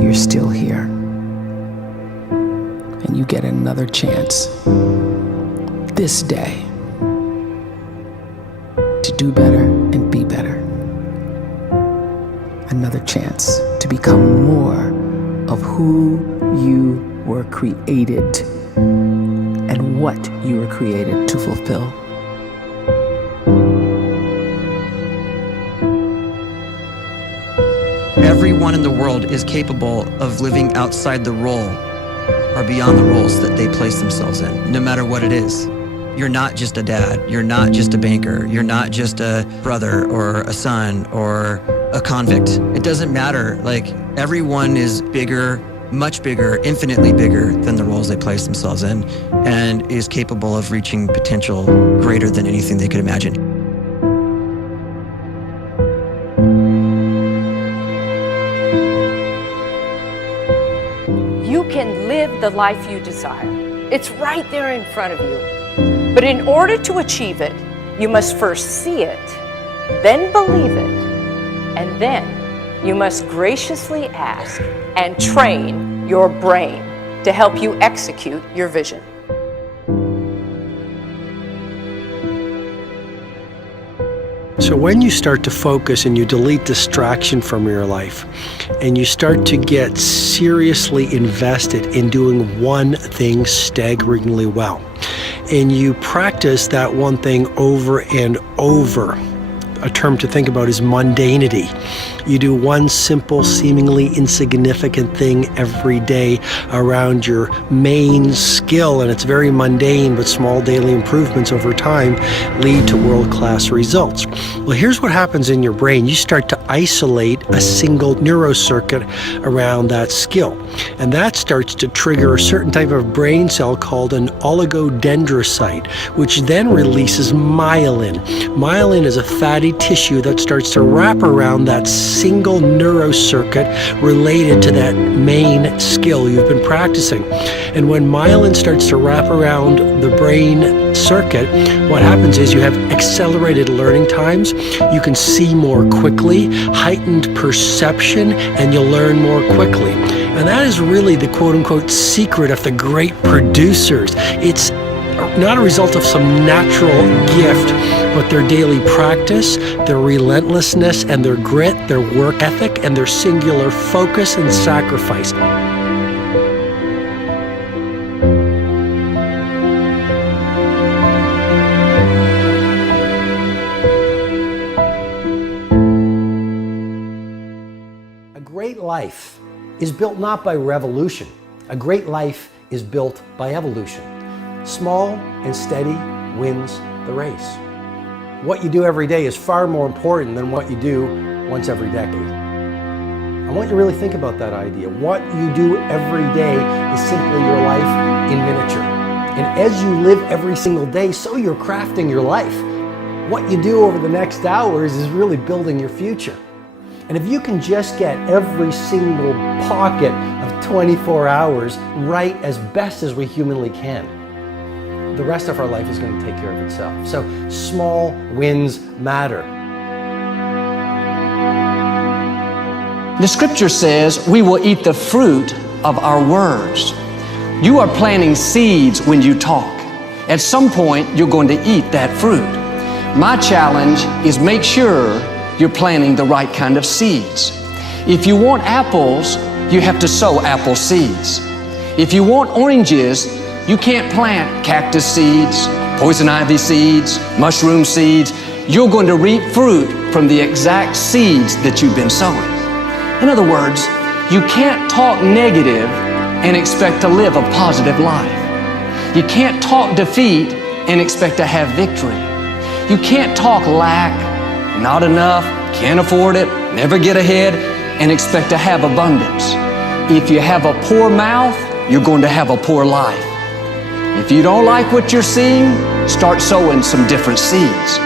you're still here. And you get another chance this day to do better and be better. Another chance to become more of who you were created and what you were created to fulfill. Everyone in the world is capable of living outside the role or beyond the roles that they place themselves in, no matter what it is. You're not just a dad, you're not just a banker, you're not just a brother or a son or a convict. It doesn't matter. Like, everyone is bigger, much bigger, infinitely bigger than the roles they place themselves in, and is capable of reaching potential greater than anything they could imagine. You can live the life you desire. It's right there in front of you. But in order to achieve it, you must first see it, then believe it, and then you must graciously ask and train your brain to help you execute your vision. So when you start to focus and you delete distraction from your life, and you start to get seriously invested in doing one thing staggeringly well, and you practice that one thing over and over, a term to think about is mundanity. You do one simple, seemingly insignificant thing every day around your main skill, and it's very mundane, but small daily improvements over time lead to world-class results. Well, here's what happens in your brain. You start to isolate a single neurocircuit around that skill, and that starts to trigger a certain type of brain cell called an oligodendrocyte, which then releases myelin. Myelin is a fatty tissue that starts to wrap around that single neurocircuit related to that main skill you've been practicing. And when myelin starts to wrap around the brain circuit, what happens is you have accelerated learning times, you can see more quickly, heightened perception, and you'll learn more quickly. And that is really the quote-unquote secret of the great producers. It's not a result of some natural gift, but their daily practice, their relentlessness and their grit, their work ethic, and their singular focus and sacrifice. A great life is built not by revolution. A great life is built by evolution. Small and steady wins the race. What you do every day is far more important than what you do once every decade. I want you to really think about that idea. What you do every day is simply your life in miniature. And as you live every single day, so you're crafting your life. What you do over the next hours is really building your future. And if you can just get every single pocket of 24 hours right as best as we humanly can, the rest of our life is going to take care of itself. So small wins matter. The scripture says we will eat the fruit of our words. You are planting seeds when you talk. At some point, you're going to eat that fruit. My challenge is make sure you're planting the right kind of seeds. If you want apples, you have to sow apple seeds. If you want oranges, you can't plant cactus seeds, poison ivy seeds, mushroom seeds. You're going to reap fruit from the exact seeds that you've been sowing. In other words, you can't talk negative and expect to live a positive life. You can't talk defeat and expect to have victory. You can't talk lack, not enough, can't afford it, never get ahead, and expect to have abundance. If you have a poor mouth, you're going to have a poor life. If you don't like what you're seeing, start sowing some different seeds.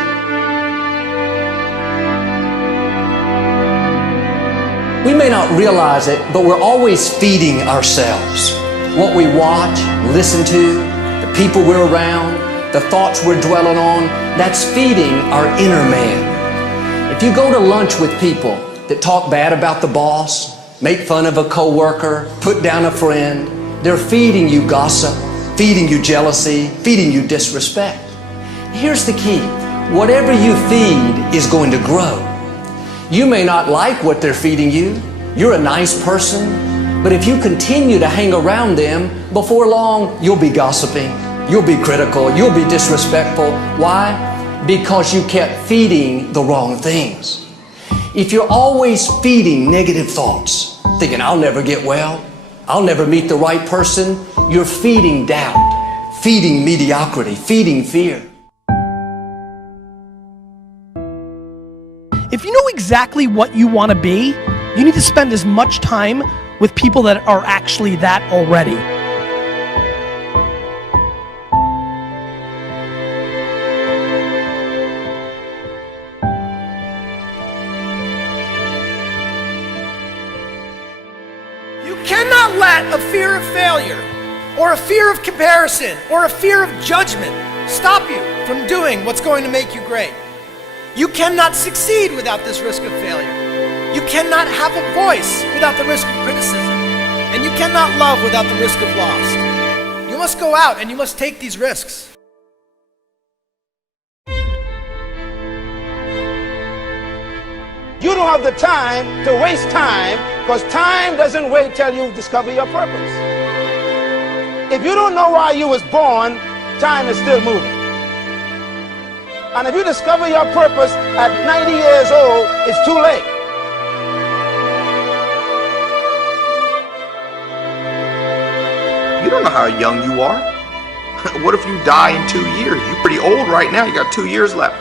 We may not realize it, but we're always feeding ourselves. What we watch, listen to, the people we're around, the thoughts we're dwelling on, that's feeding our inner man. If you go to lunch with people that talk bad about the boss, make fun of a coworker, put down a friend. They're feeding you gossip, feeding you jealousy, feeding you disrespect. Here's the key. Whatever you feed is going to grow. You may not like what they're feeding you. You're a nice person, but if you continue to hang around them, before long, you'll be gossiping, you'll be critical, you'll be disrespectful. Why? Because you kept feeding the wrong things. If you're always feeding negative thoughts, thinking, I'll never get well, I'll never meet the right person, you're feeding doubt, feeding mediocrity, feeding fear. If you know exactly what you want to be, you need to spend as much time with people that are actually that already. You cannot let a fear of failure, or a fear of comparison, or a fear of judgment stop you from doing what's going to make you great. You cannot succeed without this risk of failure. You cannot have a voice without the risk of criticism. And you cannot love without the risk of loss. You must go out and you must take these risks. You don't have the time to waste time, because time doesn't wait till you discover your purpose. If you don't know why you was born, time is still moving. And if you discover your purpose at 90 years old, it's too late. You don't know how young you are. What if you die in 2 years? You're pretty old right now. You got 2 years left.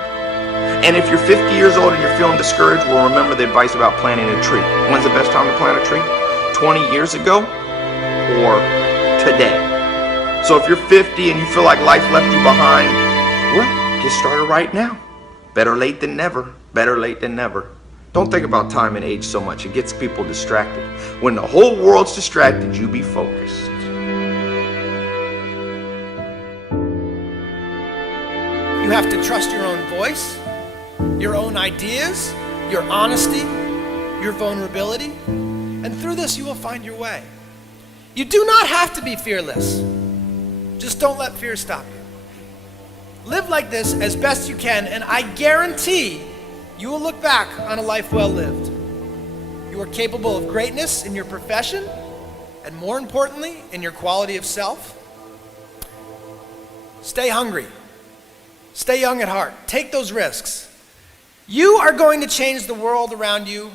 And if you're 50 years old and you're feeling discouraged, well, remember the advice about planting a tree. When's the best time to plant a tree? 20 years ago or today? So if you're 50 and you feel like life left you behind, well, get started right now. Better late than never. Better late than never. Don't think about time and age so much. It gets people distracted. When the whole world's distracted, you be focused. You have to trust your own voice, your own ideas, your honesty, your vulnerability, and through this you will find your way. You do not have to be fearless. Just don't let fear stop you. Live like this as best you can, and I guarantee you will look back on a life well lived. You are capable of greatness in your profession, and more importantly, in your quality of self. Stay hungry. Stay young at heart. Take those risks. You are going to change the world around you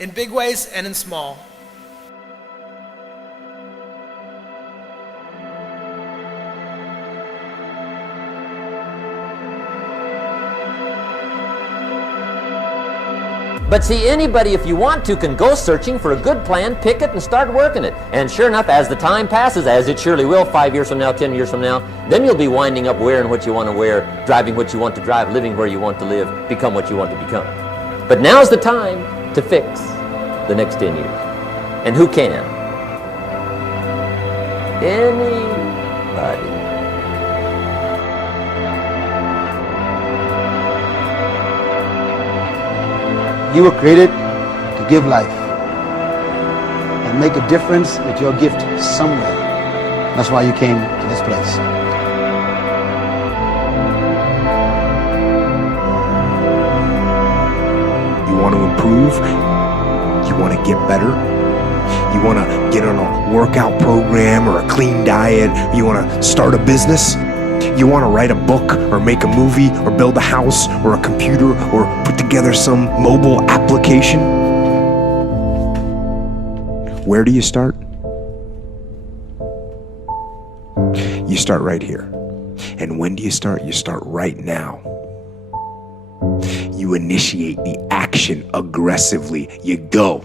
in big ways and in small. But see, anybody, if you want to, can go searching for a good plan, pick it, and start working it. And sure enough, as the time passes, as it surely will 5 years from now, 10 years from now, then you'll be winding up wearing what you want to wear, driving what you want to drive, living where you want to live, become what you want to become. But now's the time to fix the next 10 years. And who can? Anybody. You were created to give life and make a difference with your gift somewhere. That's why you came to this place. You want to improve? You want to get better? You want to get on a workout program or a clean diet? You want to start a business? You want to write a book or make a movie or build a house or a computer or put together some mobile application? Where do you start? You start right here. And when do you start? You start right now. You initiate the action aggressively. You go.